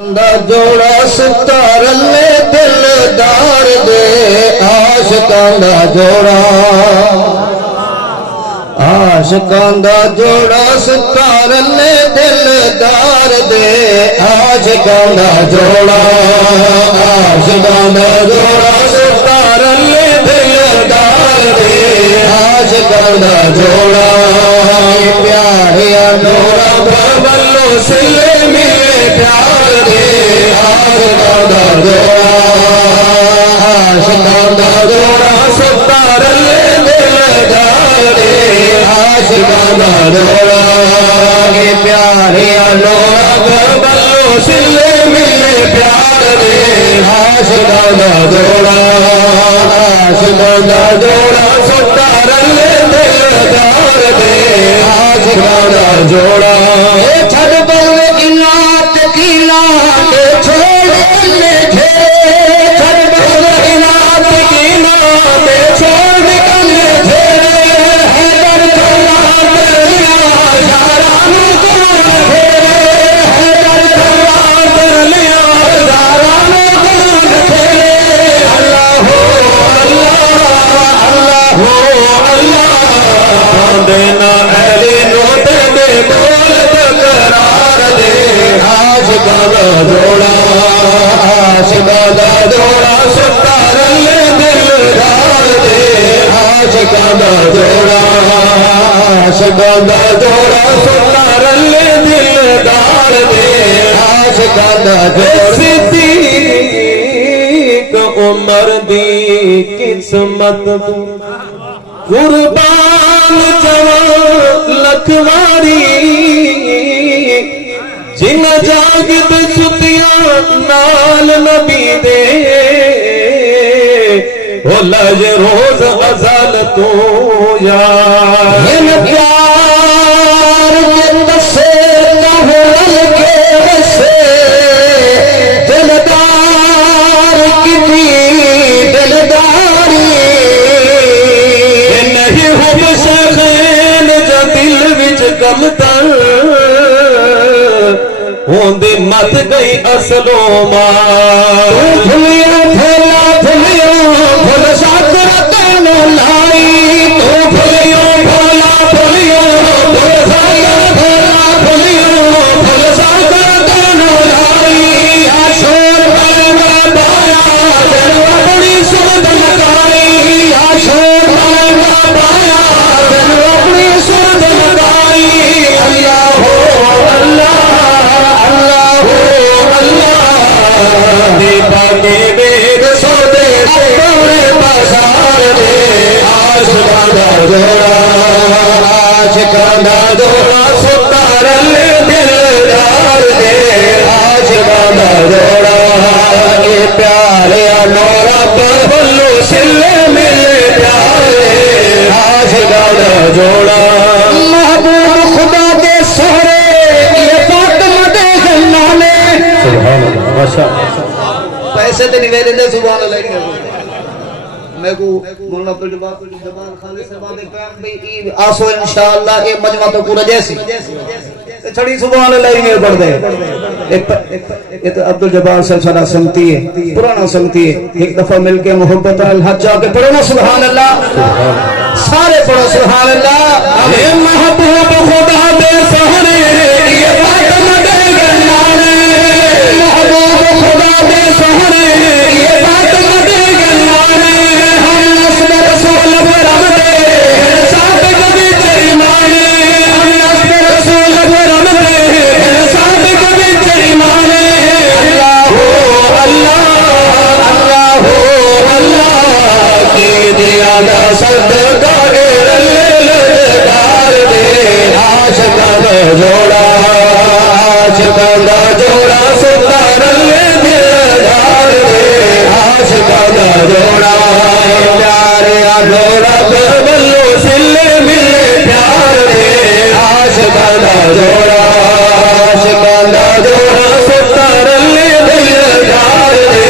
جوڑا ستار لے دلدار دے عاشقاں دا جوڑا عاشقاں دا جوڑا ستار لے دلدار دے عاشقاں دا جوڑا عاشقاں دا جوڑا ستار لے دلدار دے عاشقاں دا جوڑا پیاریا نورا بلو سلے ملے پیار دے عاشقاں دا جوڑا عاشقاں دا جوڑا ستار لے دلدار دے عاشقاں دا جوڑا پیاریا نورا بلو سلے ملے پیار دے عاشقاں دا جوڑا عاشقاں دا جوڑا ستار لے دلدار دے عاشقاں دا جوڑا چھڑ بل انات کی نات چھوڑ لے چھے چھڑ بل انات کی نات چھوڑ لے چھے حیدر جلات لیا شارانو کون پھیرے حیدر جلات لیا شارانو کون پھیرے اللہ ہو اللہ اللہ ہو اللہ دینا اہلی نوٹ دے بول بقرار دے عاشقاں دا جوڑا عاشقاں دا جوڑا ستار لے دلدار دے عاشقاں دا جوڑا عاشقاں دا جوڑا ستار لے دلدار دے عاشقاں دا جوڑا صدیق عمر دی قسمت قربان جوان لکھواری جن جاگت ستیاں نال نبی دے او لج روز ازال تو یار ان پیار کے دسے نہ لگے وسے دلدار کی دلداری نہیں ہم شخین جا دل وچ کم تر ہوندے مت گئی اصلوں ماں بھلیا بھولا بھلیا بھول شاکر تینو لائی تو بھلیا بھولا بھلیا بھول شاکر بھولا بھلیا بھول شاکر تینو لائی آشور بلوا بایا دلو اپنی سرد لگائی آشور بلوا بایا دلو اپنی سرد لگائی اللہ ہو اللہ باقی میرے سودے اپنے بازار دے عاشقاں دا جوڑا عاشقاں دا جوڑا ستار لے دلدار دے عاشقاں دا جوڑا یہ پیاریا نورا بلو سلے ملے پیارے عاشقاں دا جوڑا محبوب خدا دے سہرے یہ فاطمہ دے زنانے سبحان اللہ ماشاء پیسے تے نہیں ویلے دے سبحان اللہ میں کو مولانا عبد الجبار خالد صاحب دے پیغام بھی آسو انشاءاللہ اے مجمع تو پورا جیسی چھڑی سبحان اللہ ہی میں پڑھ دے یہ تو عبد الجبار سلسلہ سنگتی ہے پرانا سنگتی ہے ایک دفعہ مل کے محبت الحج جا کے پڑھو نا سبحان اللہ سارے پڑھو سبحان اللہ اے محبوب خدا دے سہرے یہ فاطمہ دے گنانے محبوب خدا دے سہرے یہ فاطمہ دے گنانے ہم نسل رسول برم دے صادق بھی چریمانے ہم نسل رسول برم دے صادق بھی چریمانے اللہ ہو اللہ اللہ ہو اللہ کی دیا دا صدقہ دار دے عاشقاں دا جوڑا عاشقاں دا جوڑا ستار لے دلدار دے عاشقاں دا جوڑا پیاریا جوڑا بلو سلے ملے پیار دے عاشقاں دا جوڑا عاشقاں دا جوڑا ستار لے دلدار دے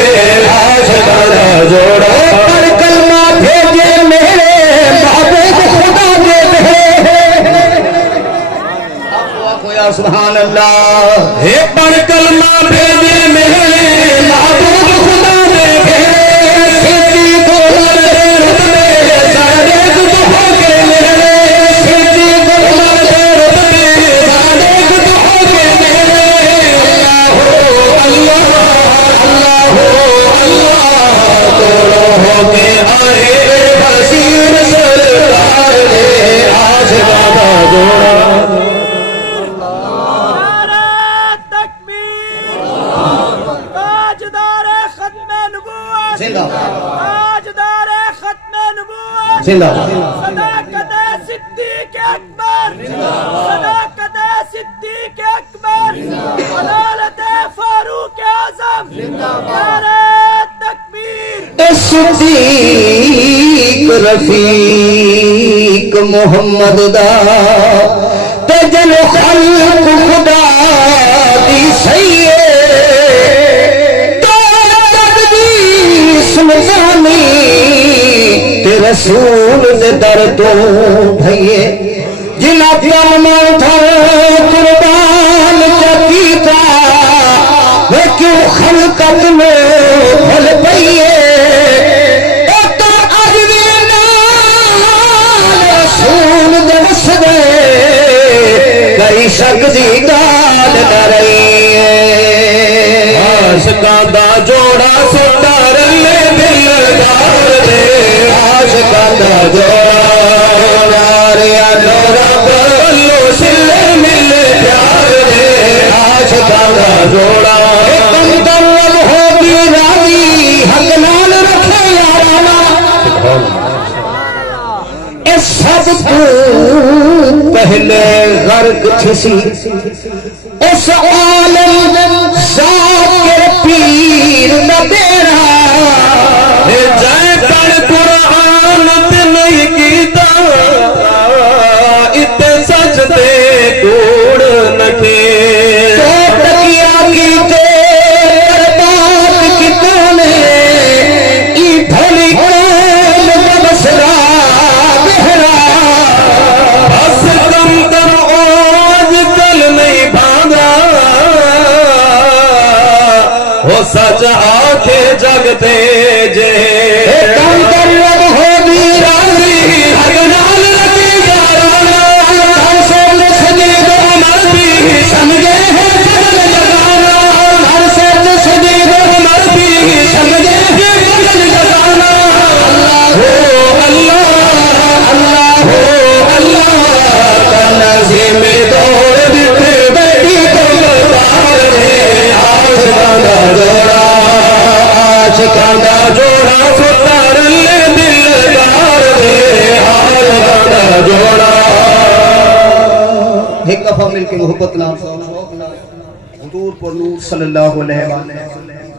عاشقاں دا جوڑا پر کلمہ بھیجے میرے محبوب خدا دے سبحان اللہ پڑھ کلمہ بھیجے زندہ تاجدار ختم نبوت زندہ صداقت صدیق اکبر صداقت صدیق اکبر عدالت فاروق اعظم نعرہ تکبیر صدیق رفیق محمد دا تجل خلق خدا دی سیئے تقدیس نظامی تے رسول دے در تو بھئیے جنہ کلمہ تھا قربان چکیتا وہ کیوں خلقت میں بھل پئیے کئی شک دی گال نہ رہی ہے عاشقاں دا جوڑا سٹا رلے دلدار دے عاشقاں دا جوڑا ناریا نورا بلو سلے ملے پیار دے عاشقاں دا جوڑا کم طلب ہوگی راضی حق نال رکھے یارانا اس سب کو پہلے غرق تھسی اس عالم ذاکر پیر نہ دیرا جائے پر قرآن پہ نہیں کیتا اتے سجدے کوڑ نکے تو تکیا کیتے برباد کتانے ای بھلی کون بسرا بہرا بس کم در آج کل نہیں بھانگا ہو سچ آنکھیں جگتے جے کم در رب ہو بھی راضی حقنال رکی جارانا ہم سے صدیق عمر بھی سمجھے ہیں جگل جگانا ہم سے صدیق عمر بھی سمجھے ہیں جگل جگانا اللہ ہو اللہ ہو اللہ کا نظیم دوڑ دیتے بیٹی کو بار دے عاشقاں دا جوڑا عاشقاں دا جوڑا ستار لے دلدار دے عاشقاں دا جوڑا ایک دفعہ مل کے محبت نام حضور پر نور صلی اللہ علیہ وسلم